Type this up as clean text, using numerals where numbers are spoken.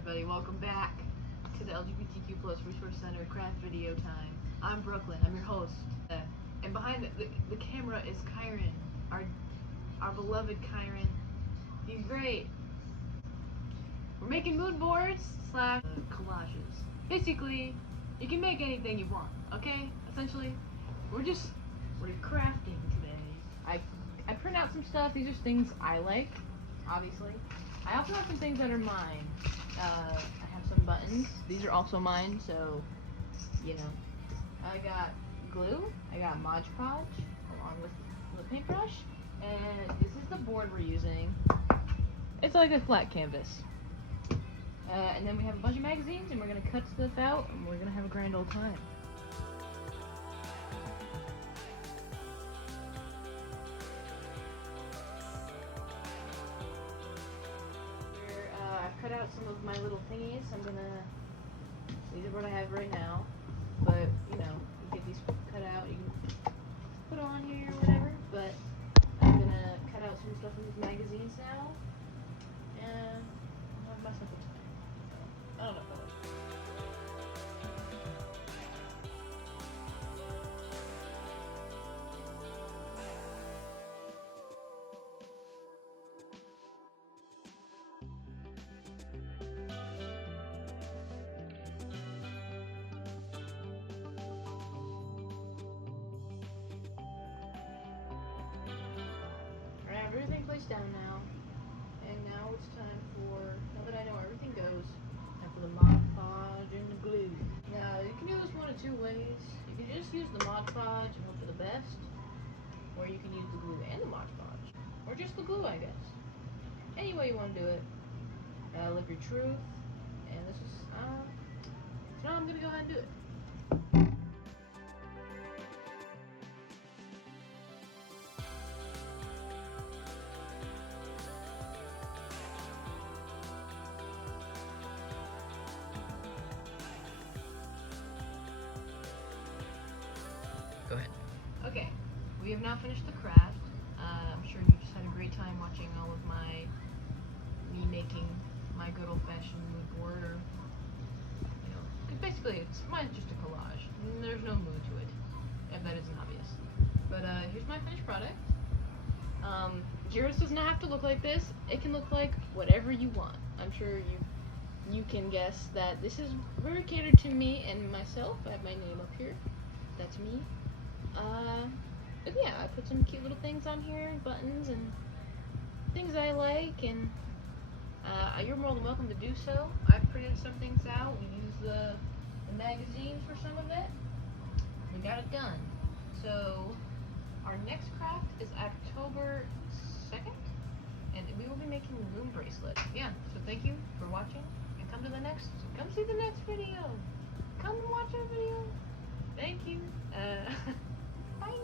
everybody, welcome back to the LGBTQ Resource Center craft video time. I'm Brooklyn, I'm your host. And behind the camera is Kyren, our beloved Kyren. He's great. We're making mood boards / collages. Basically, you can make anything you want, okay? Essentially, we're crafting today. I print out some stuff. These are things I like, obviously. I also have some things that are mine. I have some buttons. These are also mine, so, you know. I got glue. I got Mod Podge, along with the paintbrush. And this is the board we're using. It's like a flat canvas. And then we have a bunch of magazines, and we're going to cut stuff out, and we're going to have a grand old time. I've cut out some of my little thingies. These are what I have right now. But, you know, you get these cut out, you can put on here or whatever. But I'm going to cut out some stuff from these magazines now. And I'll have myself a time. I don't know if I like. I have everything placed down now, and now it's time for, now that I know where everything goes, time for the Mod Podge and the glue. Now, you can do this one of two ways. You can just use the Mod Podge and hope for the best, or you can use the glue and the Mod Podge, or just the glue, I guess. Any way you want to do it, live your truth, and this is, so now I'm going to go ahead and do it. Go ahead. Okay, we have now finished the craft. I'm sure you just had a great time watching all of me making my good old-fashioned mood board, or, you know, because basically mine's just a collage. There's no mood to it, if that isn't obvious. But here's my finished product. Yours does not have to look like this. It can look like whatever you want. I'm sure you can guess that this is very catered to me and myself. I have my name up here. That's me. But yeah, I put some cute little things on here, buttons and things I like, and you're more than welcome to do so. I've printed some things out. We used the magazines for some of it. We got it done. So our next craft is October 2nd, and we will be making Loom bracelets. Yeah, so thank you for watching, and come see the next video. Come and watch our video. Thank you. Bye.